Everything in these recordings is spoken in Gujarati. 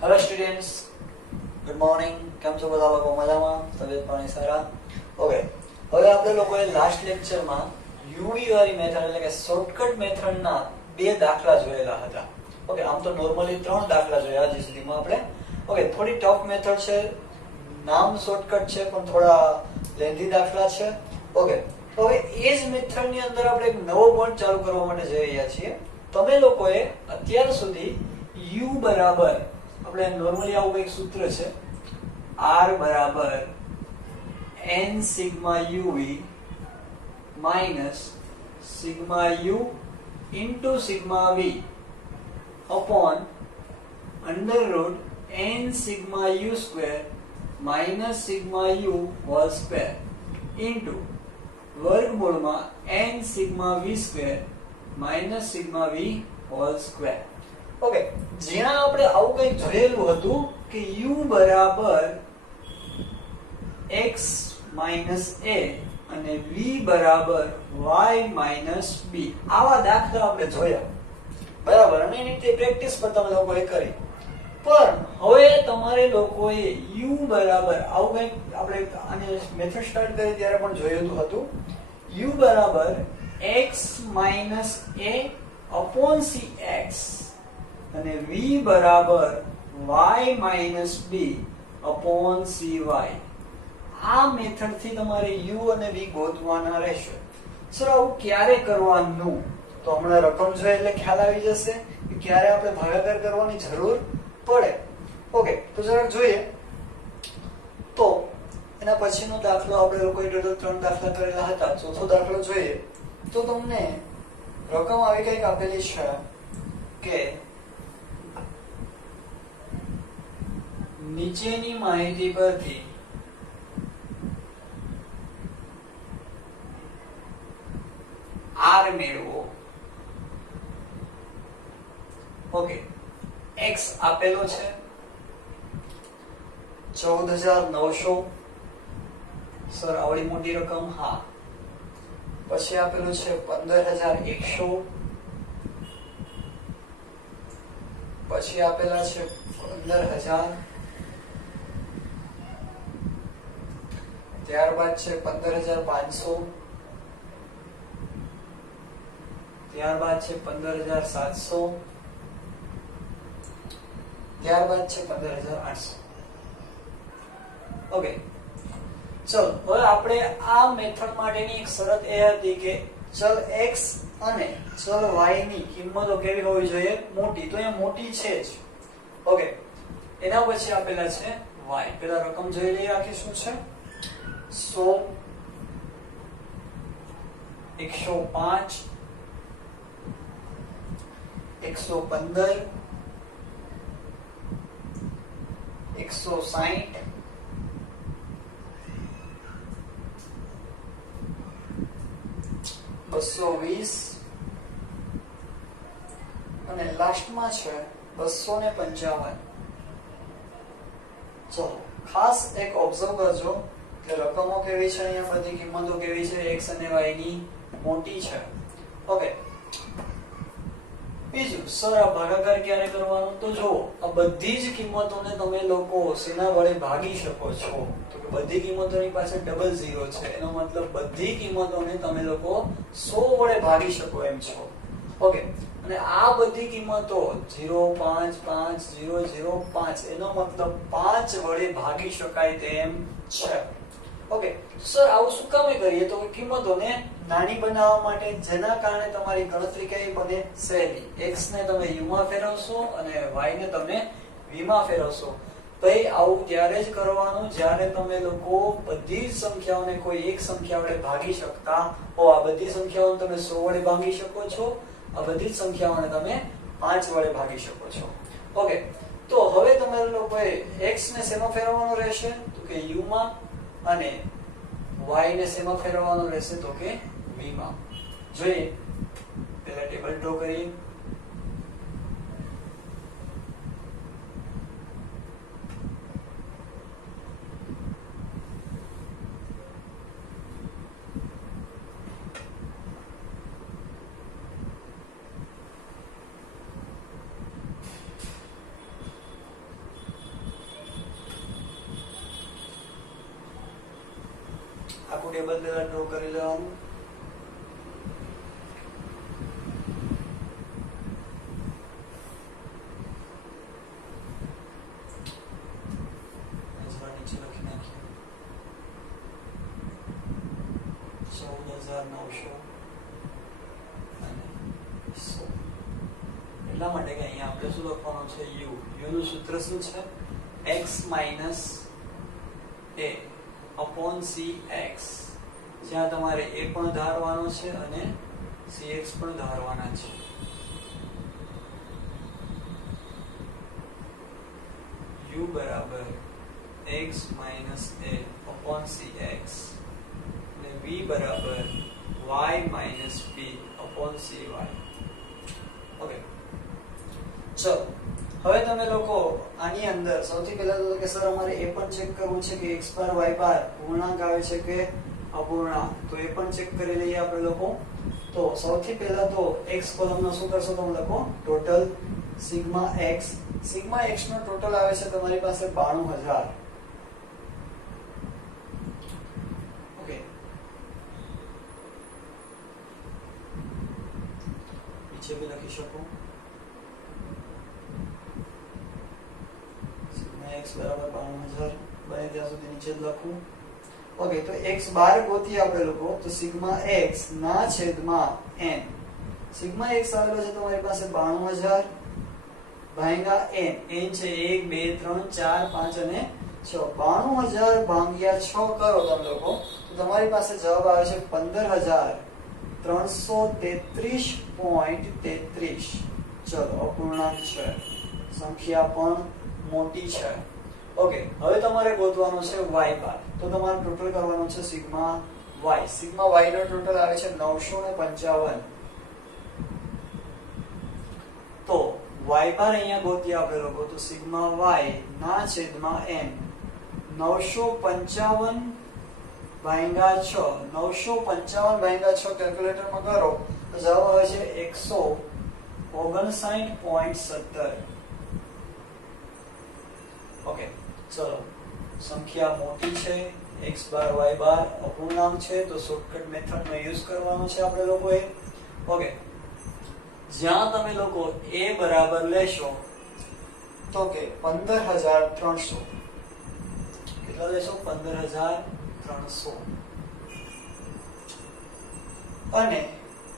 Hello students, good morning. કેમ છો બધા લોકો? મજામાં? તબિયત પાણી સારા? ઓકે, હવે આપણે લોકોએ લાસ્ટ લેક્ચરમાં યુવી વાળી મેથડ એટલે કે શોર્ટકટ મેથડના બે દાખલા જોયેલા હતા. ઓકે, આમ તો નોર્મલી 3 દાખલા જોયા હજી સુધીમાં આપણે. ઓકે, થોડી ટફ મેથડ છે, નામ શોર્ટકટ છે પણ થોડા લેન્ધી દાખલા છે. ઓકે, હવે એ જ મેથડની અંદર આપણે એક નવો પોઈન્ટ ચાલુ કરવા માટે જઈ રહ્યા છીએ. તમે લોકોએ અત્યાર સુધી u બરાબર આપણે નોર્મલી આવું એક સૂત્ર છે, r બરાબર n sigma uv minus sigma u into sigma v upon under route n sigma u square minus sigma u whole square into વર્ગમૂળમાં n sigma v square minus sigma v whole square. Okay, જ્યાં આપણે આવું કંઈક જોયેલું હતું કે u બરાબર x માઈનસ a અને v બરાબર y માઈનસ b, આવા દાખલા આપણે જોયા, બરાબર? અને એની રીતે પ્રેક્ટિસ પણ તમે લોકોએ કરી. પણ હવે તમારે લોકોએ u બરાબર આવું કંઈક આપણે આને મેથડ સ્ટાર્ટ કરી ત્યારે પણ જોયેલું હતું. u બરાબર x minus a upon cx અને v બરાબર y minus b upon cy. આ મેથડ થી તમારે u અને v ગોતવાના રહેશે. સર આવું ક્યારે કરવાનું? તો હમણાં રકમ જોઈએ એટલે ખ્યાલ આવી જશે કે ક્યારે આપણે ભાગાકાર કરવાની જરૂર પડે. ઓકે, તો જરાક જોઈએ. તો એના પછીનો દાખલો આપણે લોકોએ ટોટલ 3 દાખલા કરેલા હતા. ચોથો દાખલો જોઈએ તો તમને રકમ આવી કંઈક આપેલી છે કે નીચેની માહિતી પરથી r મેળવો. ઓકે, x આપેલો છે 14900. સર આવડી મોટી રકમ? હા. પછી આપેલું છે 15100. પછી આપેલા છે 15000. ત્યારબાદ છે 15500. ત્યારબાદ છે 15700. ત્યારબાદ છે 15800. ઓકે, ચલો હવે આપણે આ મેથડ માટેની એક શરત એ હતી કે ચલ x અને ચલ y ની કિંમતો કેવી હોવી જોઈએ? મોટી. તો એ મોટી છે જ. ઓકે, એના પછી આપેલા છે y. પેલા રકમ જોઈ લઈએ આખી શું છે. 100 105 115 160 220 અને લાસ્ટમાં છે 255. ચલો ખાસ એક ઓબ્ઝર્વ કરજો કે રકમો કેવી છે, અહીંયા બધી કિંમતો કેવી છે, x અને y ની મોટી છે. ઓકે, બીજું, સર આ ભાગાકાર ક્યારે કરવાનો? તો જો આ બધી જ કિંમતોને તમે લોકો શેના વડે ભાગી શકો છો? તો કે બધી કિંમતોની પાછળ ડબલ 0 છે, એનો મતલબ બધી કિંમતોને તમે લોકો 100 વડે ભાગી શકો એમ છો. ઓકે, અને આ બધી કિંમતો 0 5 5 0 0 5, એનો મતલબ 5 વડે ભાગી શકાય તેમ છે. ઓકે, સર આવું શું કામ કરીએ? તો કિંમતોને નાની બનાવવા માટે, જેના કારણે તમારી ગણતરી કેવી બને? સહેલી. x ને તમે u માં ફેરવશો અને y ને તમે v માં ફેરવશો. ભાઈ આવું ત્યારે જ કરવાનું જ્યારે તમે લોકો બધી જ સંખ્યાઓને કોઈ એક સંખ્યા વડે ભાગી શકતા હો. આ બધી સંખ્યાઓને તમે 100 વડે ભાગી શકો છો, આ બધી જ સંખ્યાઓને તમે 5 વડે ભાગી શકો છો. ઓકે, તો હવે તમારે લોકોએ x ને શેમાં ફેરવવાનો રહેશે? તો કે u માં, અને y ને શેમાં ફેરવવાનો રહેશે? તો કે v માં. જોઈએ, પહેલા ટેબલ ડ્રો કરીએ. ટેબલ પહેલા ડ્રો કરી લેવાનું. નીચે લખી નાખીએ 14,900 અને 100. એટલા માટે કે અહીંયા આપણે શું લખવાનું છે? u. u નું સૂત્ર શું છે? x minus a upon cx. જ્યાં તમારે a પણ ધારવાનો છે અને cx પણ ધારવાના છે. u બરાબર x minus a upon cx અને v બરાબર y minus b upon cy. Okay, ચલો હવે તમે લોકો આની અંદર સૌથી પહેલા તો કે સર અમારે એ પણ ચેક કરવું છે કે x બાર y બાર પૂર્ણાંક આવે છે કે અપૂર્ણાંક, તો એ પણ ચેક કરી લઈએ આપણે લોકો. તો સૌથી પહેલા તો x કોલમનો શું કરશો? તમે લખો total sigma x. Sigma x નો ટોટલ આવે છે તમારી પાસે 92,000. ઓકે, નીચે भी લખી શકો x બરાબર 92,000 બને ત્યાં સુધી નીચે જ લખું. ઓકે, તો x બાર ગોતીએ આપણે લોકો, તો સિગ્મા x ના છેદમાં n. સિગ્મા x આવેલો છે તમારી પાસે 92,000 ભાગ્યા n. n છે 1 2 3 4 5 અને 6. 92,000 ભાગ્યા 6 કરો તમે લોકો, તો તમારી પાસે જવાબ આવે છે 15,333.33. ચલો, અપૂર્ણાંક છે, સંખ્યા પણ મોટી છે. ઓકે, હવે તમારે ગોતવાનો છે y બાર. તો તમારે ટોટલ કરવાનો છે સિગ્મા y. સિગ્મા y નો ટોટલ આવે છે 955. તો y બાર અહીંયા ગોતીએ આપણે લોકો, તો સિગ્મા y ના છેદમાં n. 955 ભાગ્યા 6. 955 ભાગ્યા 6 કેલ્ક્યુલેટરમાં કરો તો જવાબ આવે છે 159.17. ઓકે, ચલો, સંખ્યા મોટી છે, x બાર y બાર અપૂર્ણાંક છે, તો શોર્ટકટ મેથડનો યુઝ કરવાનો છે આપણે લોકોએ. ઓકે, જ્યાં તમે લોકો a બરાબર લેશો તો કે 15,300. કેટલા લેશો? 15,300. અને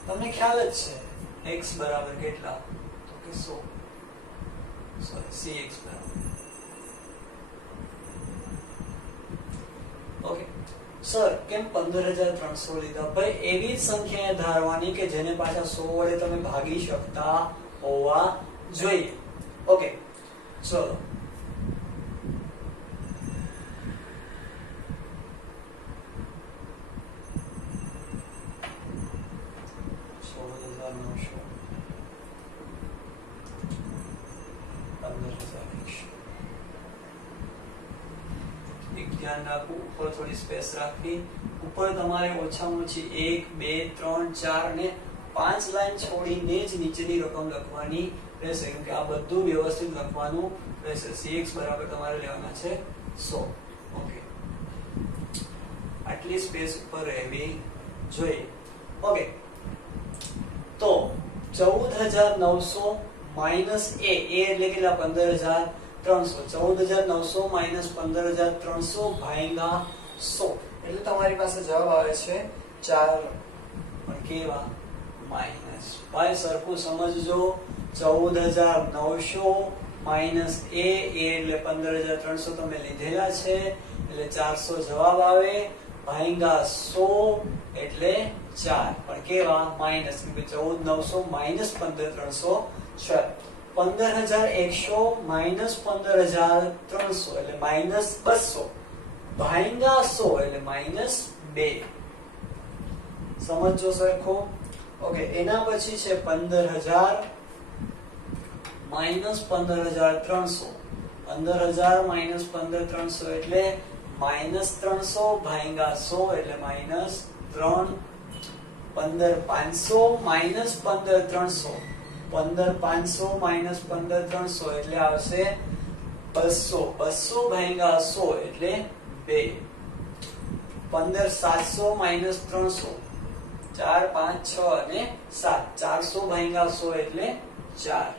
તમને ખ્યાલ જ છે x બરાબર કેટલા? તો કે 100. સોરી, cx બરાબર. ઓકે સર, કેમ 15,300 લીધા? ભાઈ એવી સંખ્યા ધારવાની કે જેને પાછા 100 વડે તમે ભાગી શકતા હોવા જોઈએ. ઓકે, ચલો, ધ્યાન રાખવું, ઉપર થોડી સ્પેસ રાખવી. ઉપર તમારે ઓછામાં ઓછી 1 2 3 4 અને 5 લાઈન છોડીને જ નીચેની રકમ લખવાની રહેશે, કેમ કે આ બધું વ્યવસ્થિત લખવાનું રહેશે. cx બરાબર તમારે લેવાના છે 100. ઓકે, આટલી સ્પેસ ઉપર રહેવી જોઈએ. ઓકે, તો 14,900 માઈનસ a એટલે કેટલા? 15,300. 14,900 માઈનસ 15,300 ભાગ્યા 100 એટલે તમારી પાસે જવાબ આવે છે 4. પણ કેવા? માઈનસ. ભાઈ સરખું સમજજો. 14,900 માઈનસ a એટલે 15,300 તમે લીધેલા છે એટલે 400 જવાબ આવે, ભાગ્યા 100 એટલે 4. પણ કેવા? માઈનસ. કે 14,900 માઈનસ 15,300 છે. 15,100 માઈનસ 15,300 એટલે માઈનસ 200 ભાગ્યા 100 એટલે માઈનસ 2. સમજો સરખો. ઓકે, એના પછી છે 15,000 માઈનસ 15,300. 15,000 માઈનસ 15,300 એટલે માઈનસ 300 ભાગ્યા 100 એટલે માઈનસ 3. 15,500 માઈનસ 15,300. 15,500 માઈનસ 15,300 એટલે આવશે 200. 200 ભાગ્યા 100 એટલે 2. 15 700 માઇનસ 300 4 5 6 અને 7 400 ભાગ્યા 100 એટલે 4.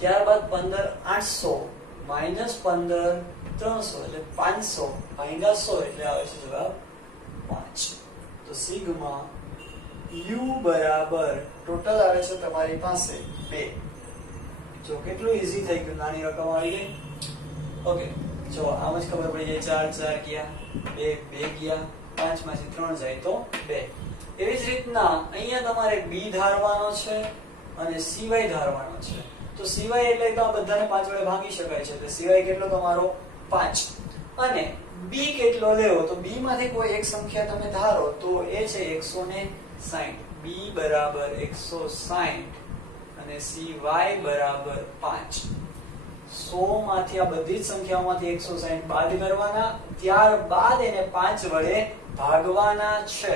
ત્યારબાદ 15 800 માઇનસ 15 300 એટલે 500 ભાગ્યા 100 એટલે આવે છે જવાબ 5. તો સિગ્મા u બરાબર ટોટલ આવે છે તમારી પાસે 2. જો કેટલું ઈઝી થઈ ગયું, નાની રકમ આવી ગઈ. ઓકે, જો આમ જ ખબર પડી જાય 4 4 ગયા, 2 2 ગયા, 5 માંથી 3 જાય તો 2. એવી જ રીતના અહીંયા તમારે b ધારવાનો છે અને cy ધારવાનો છે. તો cy એટલે તો આ બધાને 5 વડે ભાગી શકાય છે, એટલે cy કેટલો તમારો 5 અને b કેટલો લેવો તો b માંથી કોઈ એક સંખ્યા તમે ધારો તો એ છે 160. b બરાબર 160 અને cy બરાબર 5. 100 માંથી આ બધી જ સંખ્યાઓમાંથી 160 બાદ કરવાના, ત્યારબાદ એને 5 વડે ભાગવાના છે.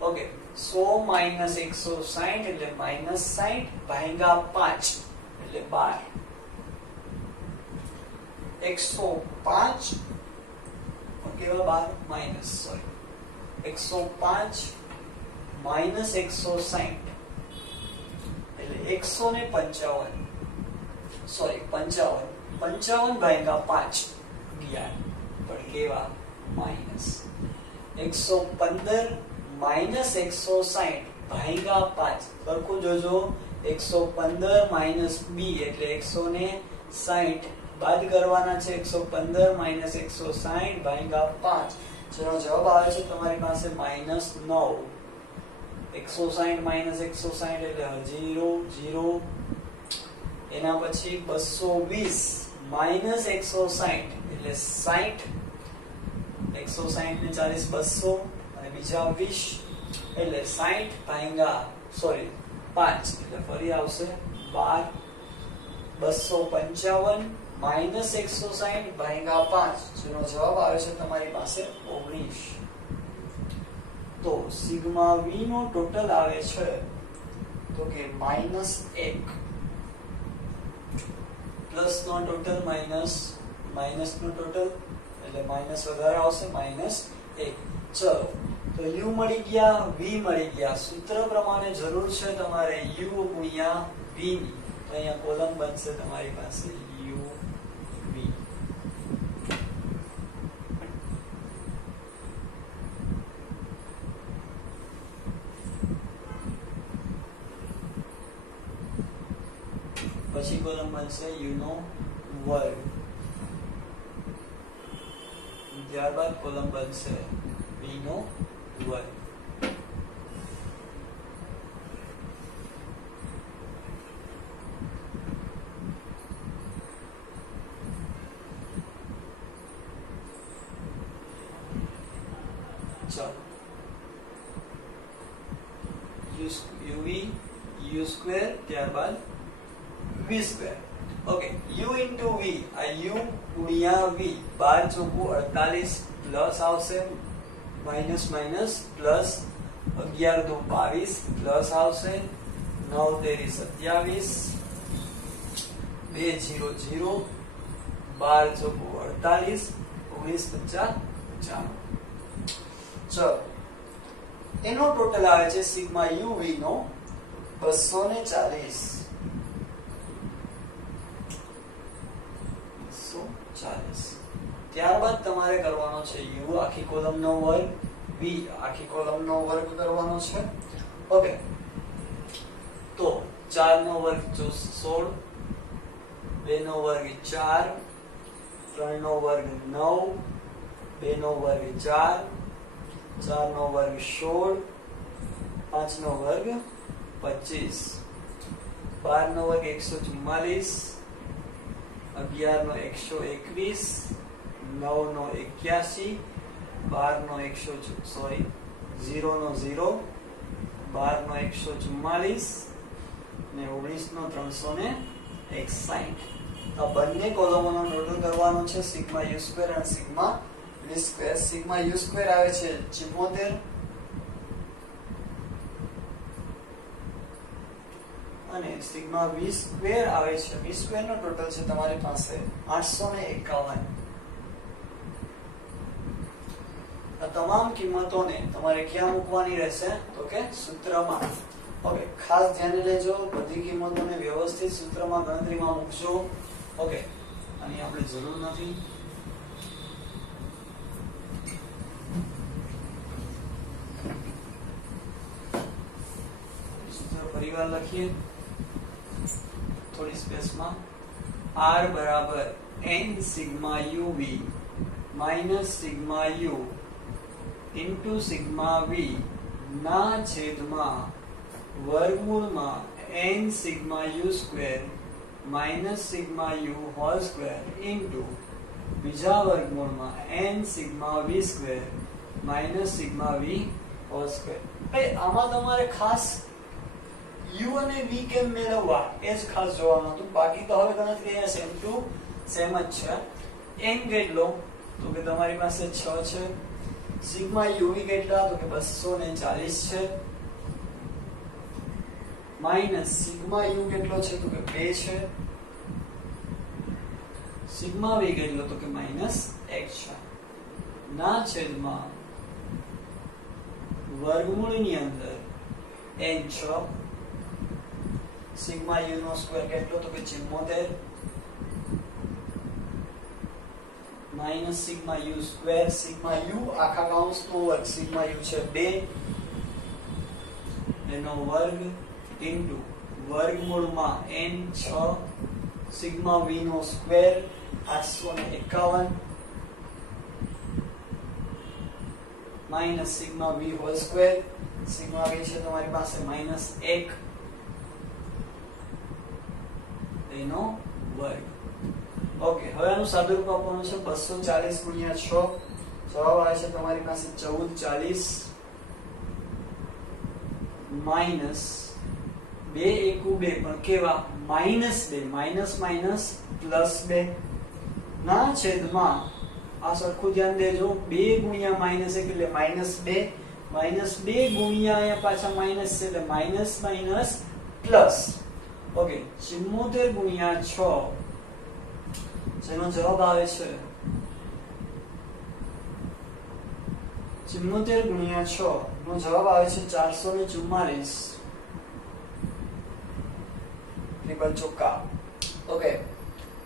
ઓકે, 100 માઈનસ 160 એટલે માઈનસ 60 ભાગ્યા 5 એટલે 12. 105 કેવા 12 માઈનસ 105 માઈનસ 160 એટલે 155 55 ભાગ્યા 5 11 પણ કેવા માઈનસ 115 માઈનસ 160 ભાગ્યા 5 સરખું જોજો. 115 માઈનસ b એટલે 160 બાદ કરવાના છે. 115 માઈનસ 160 ભાગ્યા 5 જેનો જવાબ આવે છે તમારી પાસે માઈનસ 9. 160 માઈનસ 160 એટલે 0 0. એના પછી 220 માઈનસ 160 એટલે 60. 160 ને 40 200 અને બીજા 20 એટલે 60 ભાગ્યા 5 એટલે ફરી આવશે 12. 255 માઈનસ 160 ભાગ્યા 5 જેનો જવાબ આવે છે તમારી પાસે 19. તો સિગ્મા v નો ટોટલ આવે છે તો કે -1 પ્લસ નો ટોટલ માઈનસ નો ટોટલ એટલે માઈનસ વધારે આવશે -1. ચલો, તો u મળી ગયા, v મળી ગયા. સૂત્ર પ્રમાણે જરૂર છે તમારે u ગુણ્યા v ની, તો અહીંયા કોલમ બનશે તમારી પાસે u v. પછી કોલમ બનશે u નો વર્ગ, ત્યારબાદ કોલમ બનશે v નો વર્ગ. uv u સ્ક્વેર ત્યારબાદ v square. Okay, u into v, આ u ગુણ્યા v 12 ચોકુ 48 પ્લસ આવશે માઈનસ માઈનસ પ્લસ 11 દુ 22 પ્લસ આવશે 9 તેરી 27 2 0 0 12 ચોકુ 48 19 55 ચલો, એનો ટોટલ આવે છે સિગ્મા uv નો 240. ત્યારબાદ તમારે કરવાનો છે u આખી કોલમ નો વર્ગ, v આખી કોલમ નો વર્ગ કરવાનો છે. ઓકે, તો 4 નો વર્ગ 16, 2 નો વર્ગ 4, 3 નો વર્ગ 9, 2 નો વર્ગ 4, 4 નો વર્ગ 16, 5 નો વર્ગ 25, 12 નો વર્ગ 144, 11 નો 121, 9 નો 81, 12 નો 0 નો 0, 12 નો 144 ને 19 નો 361. આ બંને કોલમોનો ટોટલ કરવાનો છે સિગ્મા u સ્ક્વેર અને sigma v square. Sigma u square આવે છે 74 અને સિગ્મા v સ્ક્વેર આવે છે, v સ્ક્વેર નો ટોટલ છે તમારી પાસે 851. આ તમામ કિંમતોને તમારે ક્યાં મૂકવાની રહેશે તો કે સૂત્રમાં. ઓકે, ખાસ ધ્યાન લેજો, બધી કિંમતોને વ્યવસ્થિત સૂત્રમાં ગણતરીમાં મૂકજો. ઓકે, આની આપણે જરૂર નથી. સૂત્ર ફરીવાર લખીએ થોડી સ્પેસમાં. R બરાબર n sigma uv minus sigma u into sigma v ના છેદમાં વર્ગમૂળમાં n sigma u square minus sigma u whole square into બીજા વર્ગમૂળમાં n sigma v square minus sigma v whole square. ભાઈ આમાં તમારે ખાસ u અને v કેમ મેળવવા એ જ ખાસ જોવાનું હતું. બાકી તો હવે ગણતરી અહીંયા સેમ ટુ સેમ જ છે. n કેટલો તો કે તમારી પાસે 6 છે. સિગ્મા uv કેટલા તો કે 240 છે. માઈનસ સિગ્મા u કેટલો છે તો કે 2 છે. સિગ્મા v કેટલો તો કે -1 છે. ના છેદમાં વર્ગમૂળની અંદર n 6. સિગ્મા u નો સ્ક્વેર કેટલો તો કે 74 minus sigma u square. Sigma u આખા કૌંસનો વર્ગ, સિગ્મા u છે 2 એનો વર્ગ ઇન્ટુ વર્ગમૂળમાં n 6 સિગ્મા v નો square 851 minus sigma v whole square. Sigma v છે તમારી પાસે -1 એનો વર્ગ. ઓકે, હવે આનું સાદુરૂપ આપવાનું છે 240 ગુણ્યા 6. જવાબ આવે છે તમારી પાસે 1440 માઈનસ 2 એકુ 2 પણ કેવા -2 માઈનસ માઈનસ પ્લસ 2 ના છેદમાં આ સરખું ધ્યાન દેજો 2 ગુણ્યા -1 એટલે -2 -2 ગુણ્યા અહીંયા પાછા માઈનસ છે એટલે માઈનસ માઈનસ પ્લસ. ઓકે, 74 ગુણ્યા 6 જેનો જવાબ આવે છે 74 ગુણ્યા 6 નો જવાબ આવે છે 444 ત્રિપલ ચોક્કા. ઓકે,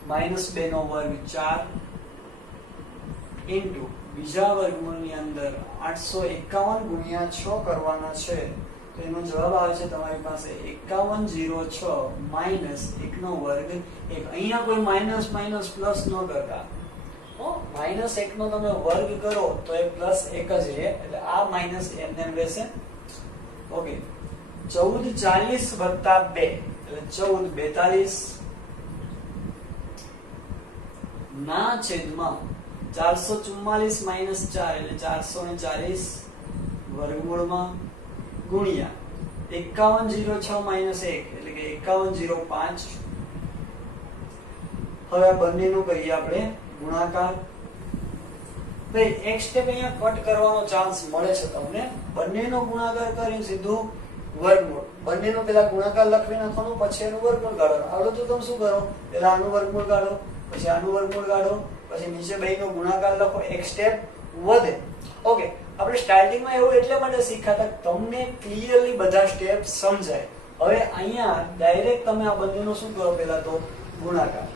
-2 નો વર્ગ 4 ઇન્ટુ બીજા વર્ગમૂળની અંદર 851 ગુણ્યા 6 કરવાના છે તો એનો જવાબ આવે છે તમારી પાસે 5106 માઈનસ 1 નો વર્ગ 1. અહીંયા કોઈ માઈનસ માઈનસ પ્લસ ન કરતા. -1 નો તમે વર્ગ કરો તો એ +1 જ રહે એટલે આ માઈનસ એમ રહેશે. ઓકે, 1440 વત્તા 2 એટલે 1442 ના છેદમાં 444 માઈનસ 4 એટલે 440 વર્ગમૂળમાં ગુણ્યા 5106 માઈનસ 1 એટલે કે 5105. હવે આ બંનેનો કરીએ આપણે ગુણાકાર. ભાઈ એક સ્ટેપ અહીંયા કટ કરવાનો ચાન્સ મળે છે તમને. બંનેનો ગુણાકાર કરીને સીધું વર્ગમૂળ. બંનેનો પેલા ગુણાકાર લખી નાખવાનો પછી એનું વર્ગમૂળ કાઢવાનું. આવડે તો તમે શું કરો, પેલા આનું વર્ગમૂળ કાઢો પછી આનું વર્ગમૂળ કાઢો પછી નીચે બેયનો ગુણાકાર લખો, એક સ્ટેપ વધે. ઓકે, આપણે સ્ટાર્ટિંગમાં એવું એટલા માટે શીખ્યા હતા તમને ક્લિયરલી બધા સ્ટેપ સમજાય. હવે અહીંયા ડાયરેક્ટ તમે આ બંનેનો શું કરો, પહેલા તો ગુણાકાર.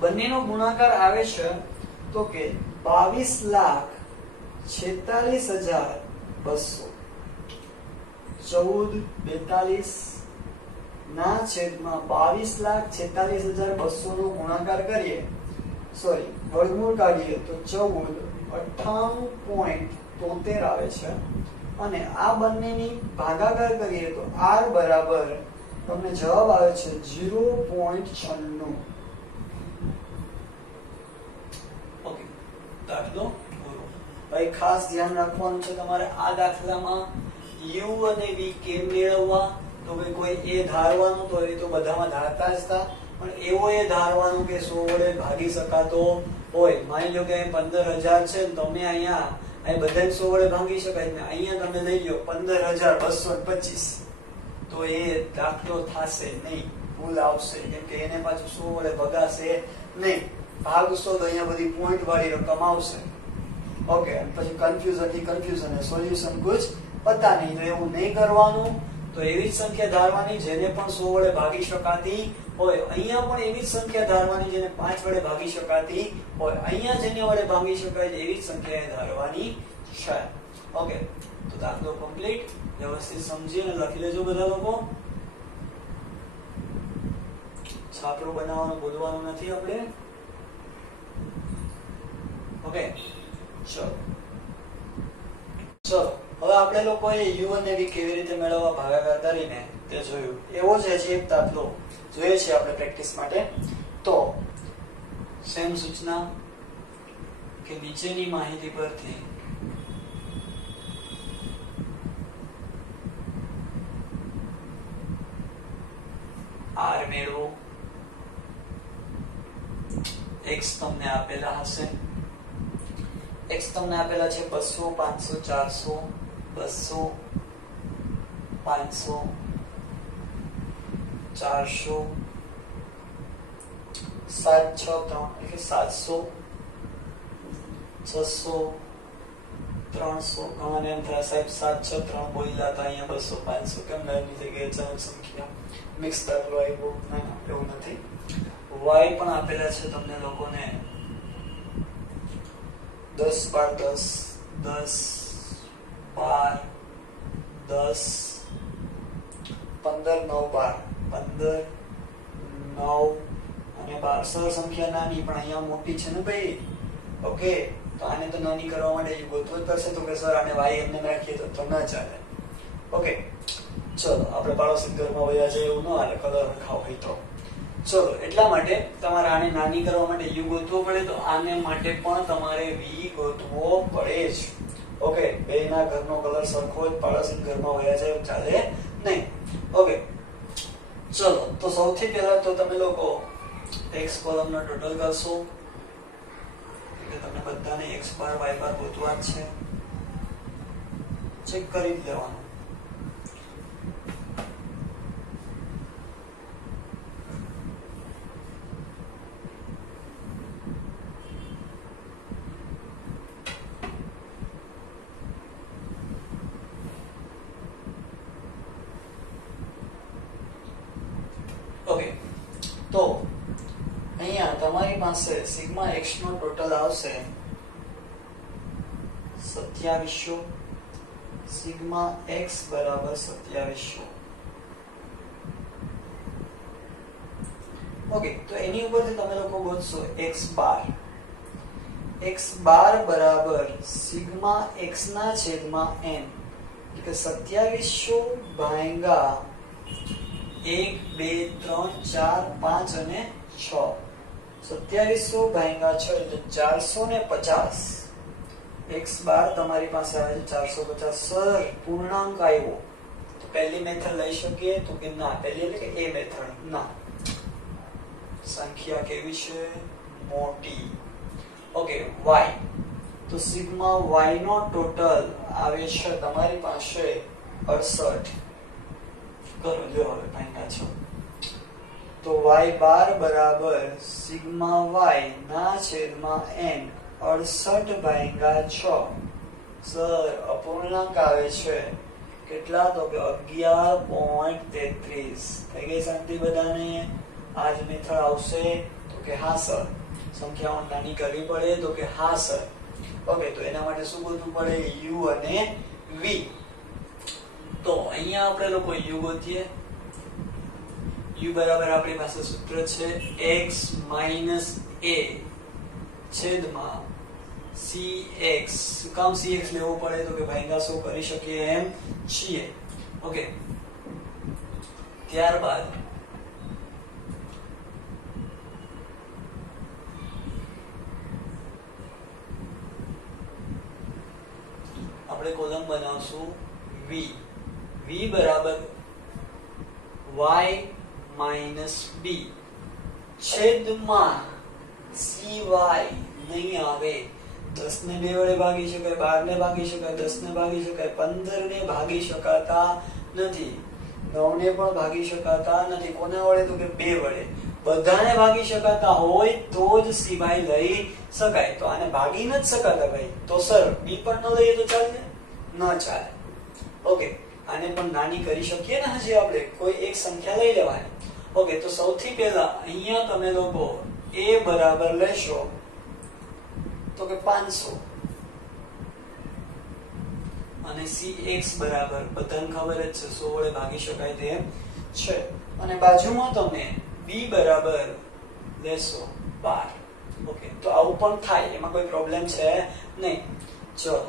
બંનેનો ગુણાકાર આવે છે તો કે 22,46,200 1442 ના છેદમાં 22,46,200 નો ગુણાકાર કરીએ, સોરી વર્ગમૂળ કાઢીએ તો 98.73 આવે છે. અને આ બંનેની ભાગાકાર કરીએ તો r બરાબર તમને જવાબ આવે છે 0.96. ઓકે, દાખલો પૂરો. ભાઈ ખાસ ધ્યાન રાખવાનું છે તમારે આ દાખલામાં u અને v કેમ મેળવવા. તો ભાઈ કોઈ એ ધારવાનું તો એ તો બધામાં ધારતા જ હતા, પણ એવો એ ધારવાનું કે 100 વડે ભાગી શકાતો હોય. માની લો કે 15,000 છે, તમે અહીંયા અહીં બધાને 100 વડે ભાગી શકાય ને અહીંયા તમે લઈ લો 15,225, તો એ દાખલો થશે નહીં, ભૂલ આવશે, કેમ કે એને પાછું 100 વડે ભગાશે નહીં. ભાગશો તો અહીંયા બધી પોઈન્ટ વાળી રકમ આવશે. ओके પછી કન્ફ્યુઝન થી કન્ફ્યુઝન है સોલ્યુશન कुछ पता नहीं तो એવું નહીં કરવાનું તો એવી જ સંખ્યા ધારવાની જેને પણ 100 વડે ભાગી શકાતી હોય અહીંયા પણ એવી જ સંખ્યા ધારવાની જેને 5 વડે ભાગી શકાતી હોય અહીંયા જેને વડે ભાગી શકાય એવી જ સંખ્યા ધારવાની છે ઓકે તો દાખલો કમ્પ્લીટ વ્યવસ્થિત સમજીને લખી લેજો બધા લોકો છાપરું બનાવવાનું ભૂલવાનું નથી આપણે ઓકે ચલો હવે આપણે લોકોએ u અને v કેવી રીતે મેળવવા ભાગાકાર કરીને તે જોયું એવો જ છે એક દાખલો જોઈએ છે આપણે પ્રેક્ટિસ માટે તો સેમ સૂચના કે નીચેની માહિતી પરથી r મેળવો x તમને આપેલા હશે x તમને આપેલા છે 200 500 400 200 500 400 763 એટલે કે 700 600 300 ઘણાને એમ થાય સાહેબ 763 બોલ્યા હતા અહીંયા 200 500 કેમ નાની જગ્યાએ અચાનક સંખ્યા મિક્સ દાખલો આવ્યો ના એવું નથી y પણ આપેલા છે તમને લોકોને 10 બાર 10 10 12 10 15 9 12 15 9 અને 12 સરળ સંખ્યા નાની પણ અહીંયા મોટી છે ને ભાઈ ઓકે તો આને તો નાની કરવા માટે એ ગોતવું જ પડશે તો કે સર આને y એમને રાખીએ તો ના ચાલે ઓકે ચલો આપણે પાડોશી ઘરમાં વયા જાય એવું ન હાલે કલર ખાવ હોય તો ચલો એટલા માટે તમારે આને નાની કરવા માટે u ગોતવો પડે તો આને માટે પણ તમારે v ગોતવો પડે જ ઓકે બેના ઘરનો કલર સરખો જ પાડોશી ઘરમાં વયા જાય ચાલે નહીં ઓકે ચલો તો સૌથી પહેલા તો તમે લોકો x કોલમનો ટોટલ કરશો એટલે તમને બધાને x બાર y બાર ગોતવા જ છે ચેક કરી લેવાનું ઓકે તો અહીંયા તમારી પાસે સિગ્મા x નો ટોટલ આવશે 2700 સિગ્મા x બરાબર 2700 ઓકે તો એની ઉપરથી તમે લોકો ગોતશો x બાર બરાબર સિગ્મા x ના છેદમાં n એટલે 2700 ભાગ્યા 1 2 3 4 5 અને 6 2700 ભાગ્યા 6 એટલે 450 x બાર તમારી પાસે આવે છે 450 સર પૂર્ણાંક આવ્યો તો પહેલી મેથડ લઈ શકીએ તો કે ના પહેલી એટલે કે a મેથડ ના સંખ્યા કેવી છે મોટી ઓકે y તો સિગ્મા y નો ટોટલ આવે છે તમારી પાસે 68 કરો જો હવે ભાગ્યા 6 તો y બાર બરાબર સિગ્મા y ના છેદમાં n 68 ભાગ્યા 6 સર અપૂર્ણાંક આવે છે કેટલા તો કે 11.33 થઈ ગઈ શાંતિ બધાને આજ મેથડ આવશે તો કે હા સર સંખ્યાઓ નાની કરવી પડે તો કે હા સર ઓકે તો એના માટે શું ગોતવું પડે u અને v તો અહીંયા આપણે લોકો u ગોતીએ u બરાબર આપણી પાસે સૂત્ર છે x - a છેદમાં cx કામ cx લેવો પડે તો કે ભાગ્યા 100 કરી શકીએ એમ છીએ ઓકે ત્યારબાદ આપણે કોલમ બનાવશું v બરાબર y - b છેદમાં cy નહીં આવે 10 ને 2 વડે ભાગી શકાય 12 ને ભાગી શકાય 10 ને ભાગી શકાય 15 ને ભાગી શકાતા નથી 9 ને પણ ભાગી શકાતા નથી કોના વડે તો કે 2 વડે બધાને ભાગી શકાતા હોય તો જ સિવાય લઈ શકાય. તો આને ભાગી ન જ શકાતા ભાઈ, તો સર બી પણ ન લઈએ તો ચાલે? ન ચાલે. ઓકે, આને પણ નાની કરી શકીએ ને હજી આપણે, કોઈ એક સંખ્યા લઈ લેવાની. ઓકે, તો સૌથી પહેલા અહીંયા તમે લોકો a બરાબર લેશો તો કે 500 અને cx બરાબર બધાને ખબર જ છે 100 વડે ભાગી શકાય તેમ છે. અને બાજુમાં તમે b બરાબર લેશો 12. ઓકે, તો આવું પણ થાય, એમાં કોઈ પ્રોબ્લેમ છે નહીં. ચલો,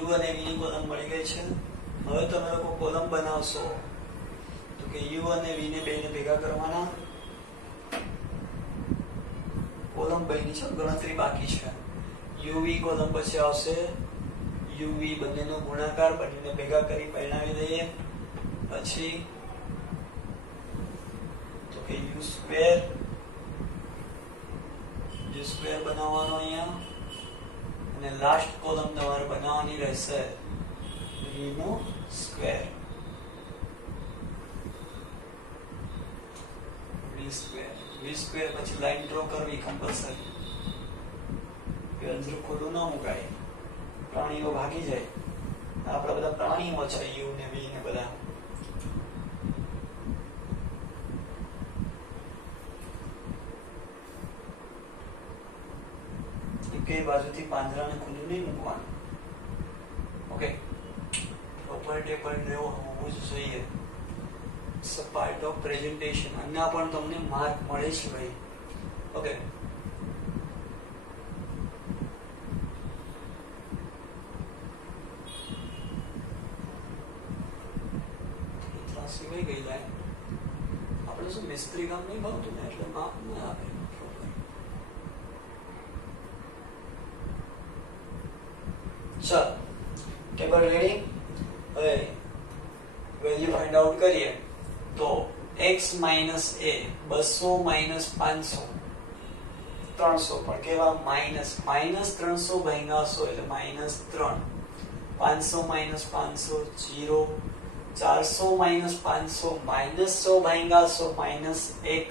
u અને v ની કોલમ મળી ગઈ છે. હવે તમે લોકો કોલમ બનાવશો તો કે u અને v ને બેને ભેગા કરવાના. કોલમ બની છે, ગણતરી બાકી છે. uv કોલમ પછી આવશે uv, બંનેનો ગુણાકાર, બંનેને ભેગા કરી પરિણામી દઈએ. પછી તો કે u સ્ક્વેર બનાવવાનો અહીંયા. અને લાસ્ટ કોલમ તમારે બનાવવાની રહેશે v નો સ્ક્વેર. v સ્ક્વેર પછી લાઈન ડ્રો કરવી કમ્પલસરી. અંજરું ખોલું ન મુકાય, પ્રાણીઓ ભાગી જાય. આપણા બધા પ્રાણીઓ છે, યુ ને વી ને બધા. એકેય બાજુથી પાંજરાને ખુલ્લું નહીં મૂકવાનું. ઓકે, પ્રોપર ટેબલ જેવો હોવું જ જોઈએ. It's a part of presentation. આના પણ તમને માર્ક મળે છે ભાઈ. ઓકે, સિવાય ગઈ લાઈન આપણે શું મિસ્ત્રી કામ નહીં ભાવતું ને, એટલે માપ ન આપે. ચાલ, ટેબલ રેડી. હવે વેલ્યુ ફાઇન્ડ આઉટ કરીએ તો x માઇનસ a 200 માઇનસ 500 300, પણ કેવા માઇનસ 300 ભાગ્યા 100 એટલે માઇનસ 3. 500 માઇનસ 500 0. 400 માઇનસ 500 માઇનસ 100 ભાગ્યા 100 માઇનસ 1.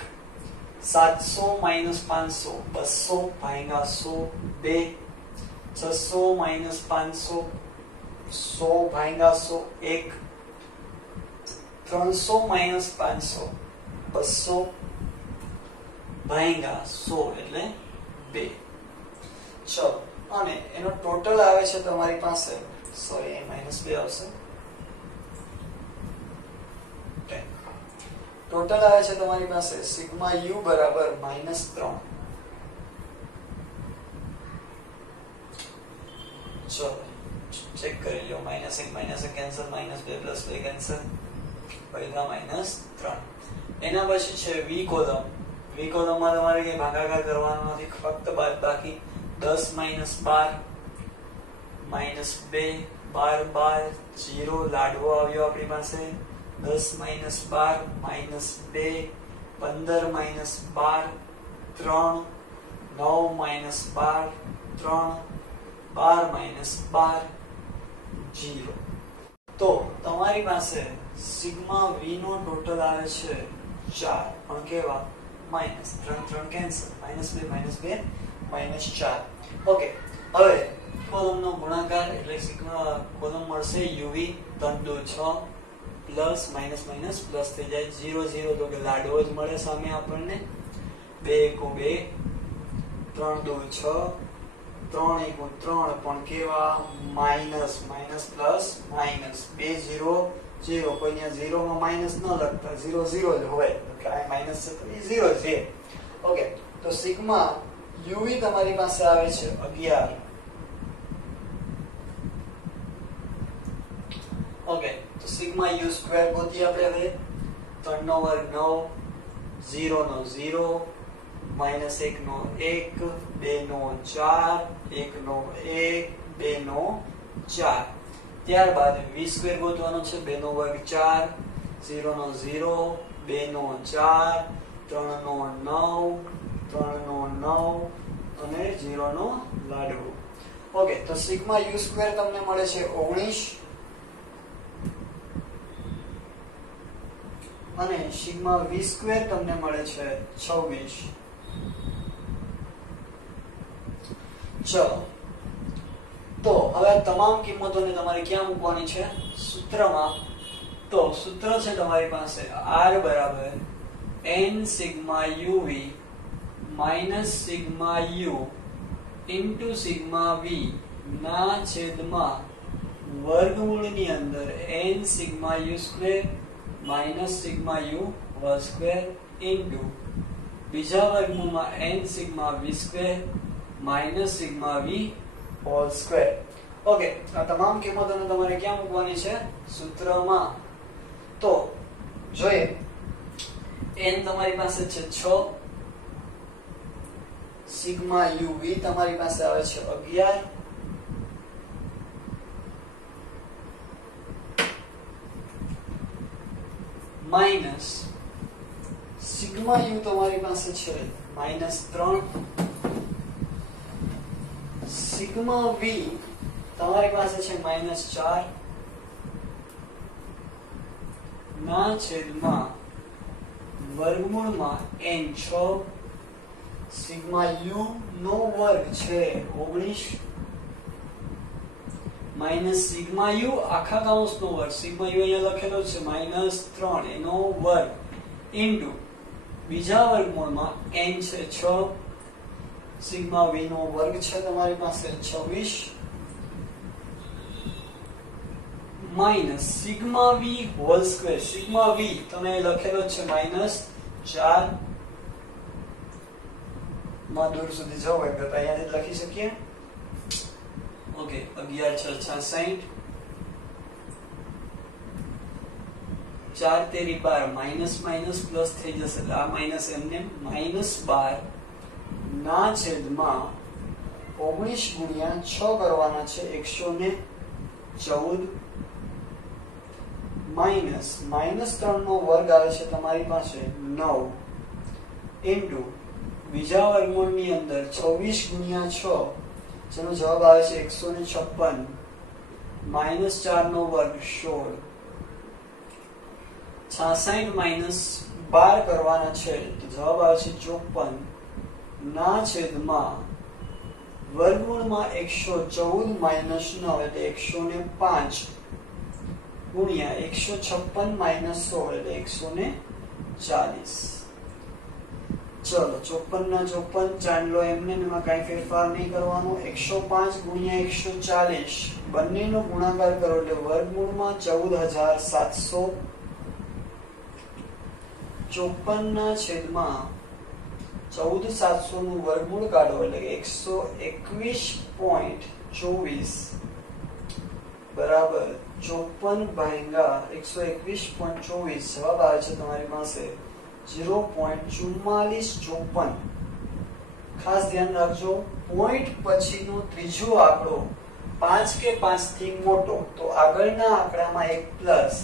700 માઇનસ 500 200 ભાગ્યા 100 2. 600 માઇનસ 500 100 ભાગ્યા 100 1. 300 માઇનસ 500 200 ભાગ્યા 100 એટલે 2. ચલો, અને એનો ટોટલ આવે છે તમારી પાસે, સોરી માઇનસ 2 આવશે. ટોટલ આવે છે તમારી પાસે સિગ્મા u બરાબર -3. ચલો ચેક કરી લો. -1 કેન્સલ, -2 +2 કેન્સલ, પહેલા -3. એના પછી છે v કોલમ. v કોલમમાં તમારે કઈ ભાગાકાર કરવાનો નથી, ફક્ત બાદબાકી. 10 -12 -2 12 0. લાડવો આવ્યો આપણી પાસે. 10 -12 -2 15 -12 3 9 -12 3 12 -12 0. તો તમારી પાસે સિગ્મા v નો ટોટલ આવે છે 4, પણ કેવા -3 3 કેન્સલ, -2 -4. ઓકે, હવે કોલમનો ગુણાકાર એટલે સિગ્મા કોલમ મળશે uv 3 2 6 plus minus minus plus થઈ જાય 0 0, તો કે લાડવો જ મળે સામે આપણને. 2 1 2 3 2 6 3 1 3, પણ કેવા માઇનસ માઇનસ પ્લસ માઇનસ 2 0 0. કોઈ ત્યાં 0 માં માઇનસ ન લખતા, 0 0 જ હોય, એટલે આ માઇનસ છે તો એ 0 છે. ઓકે, તો સિગ્મા uv તમારી પાસે આવે છે 11. ઓકે, તો સિગ્મા u સ્ક્વેર ગોતીએ આપણે હવે. 3 નો વર્ગ 9, 0 નો 0, -1 નો 1, 2 નો 4, 1 નો 1, 2 નો 4. ત્યારબાદ v સ્ક્વેર ગોતવાનો છે. 2 નો વર્ગ 4, 0 નો 0, 2 નો 4, 3 નો 9, 3 નો 9 અને 0 નો લાડવો. ઓકે, તો સિગ્મા u સ્ક્વેર તમને મળે છે 19. અને સિગ્મા v સ્ક્વેર તમને મળે છે 26. ચલો તો હવે તમામ કિંમતોને તમારે ક્યાં મૂકવાની છે? સૂત્રમાં. તો સૂત્ર છે તમારી પાસે r બરાબર n sigma uv minus sigma u into sigma v ના છેદમાં વર્ગમૂળની અંદર n sigma u square minus sigma u whole square into બીજા વર્ગમૂળમાં n sigma v square minus sigma v whole square. Okay, આ તમામ કિંમતોને તમારે ક્યાં મૂકવાની છે? સૂત્રમાં. તો જોઈએ, n તમારી પાસે છે 6, સિગ્મા uv તમારી પાસે આવે છે 11, માઈનસ સિગ્મા u તમારી પાસે છે -3, સિગ્મા v તમારી પાસે છે -4 ના છેદમાં વર્ગમૂળમાં n6, સિગ્મા u નો વર્ગ છે 19 માઈનસ સિગ્મા u આખા કૌંસનો વર્ગ, સિગ્મા u અહીંયા લખેલો છે -3 એનો વર્ગ ઇન્ટુ બીજા વર્ગમૂળમાં n છે 6, સિગ્મા v નો વર્ગ છે તમારી પાસે 26 minus sigma v whole square, sigma v તમે લખેલો છે -4 માં દૂર સુધી જાવ એટલે અહીંયાથી લખી શકીએ. ઓકે, 11 6 66, 4 તેરી 12, માઈનસ માઈનસ પ્લસ થઈ જશે એટલે આ માઈનસ એમને -12 ના છેદમાં 19 ગુણ્યા 6 કરવાના છે 114 માઈનસ -3 નો વર્ગ આવે છે તમારી પાસે 9 ઇન્ટુ બીજા વર્ગમૂળની અંદર 26 ગુણ્યા 6 જેનો જવાબ આવે છે 156 માઈનસ 4 નો વર્ગ 16, 66 માઈનસ 12 કરવાના છે તો જવાબ આવે છે 54 ના છેદમાં વર્ગમૂળમાં 114 માઈનસ 9 એટલે 105 ગુણ્યા 156 માઈનસ 16 એટલે 140. ચલો 54 ના 54 ચાંદલો એમને એમાં કઈ ફેરફાર નહીં કરવાનો. 105 ગુણ્યા 140 બંનેનો ગુણાકાર કરો એટલે વર્ગમૂળમાં 14700, 54 ના છેદમાં 14700 નું વર્ગમૂળ કાઢો એટલે 121.24 બરાબર 54 ભાગ્યા 121.24 જવાબ આવે છે તમારી પાસે 0.4454. ખાસ ધ્યાન રાખજો, પોઈન્ટ પછીનો ત્રીજો આંકડો 5 કે 5 થી મોટો તો આગળના આંકડામાં એક પ્લસ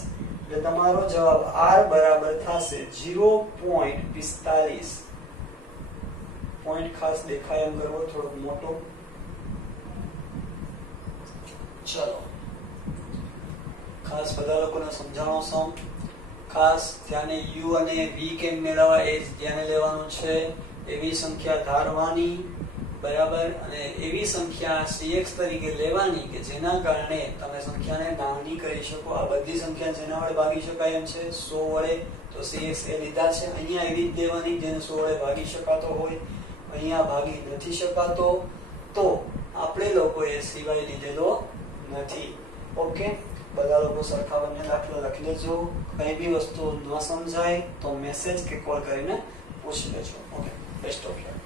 એટલે તમારો જવાબ r બરાબર થશે 0.45. પોઈન્ટ ખાસ દેખાય એમ કરવો, થોડોક મોટો. ચલો ખાસ બધા લોકોને સમજાવો છો. ખાસ ધ્યાને u અને v કેમ મેળવવા એ ધ્યાને લેવાનું છે. એવી સંખ્યા ધારવાની બરાબર અને એવી સંખ્યા cx તરીકે લેવાની કે જેના કારણે તમે સંખ્યાને નાની કરી શકો. આ બધી સંખ્યા જેના વડે ભાગી શકાય એમ છે 100 વડે તો cx એ લીધા છે. અહીંયા એવી જ દેવાની જેને 100 વડે ભાગી શકાતો હોય. અહીંયા ભાગી નથી શકાતો તો આપણે લોકોએ સિવાય લીધેલો નથી. ઓકે, બધા લોકો સરખા બંને દાખલા લખી લેજો. કઈ બી વસ્તુ ન સમજાય તો મેસેજ કે કોલ કરીને પૂછી લેજો. Okay, best of luck.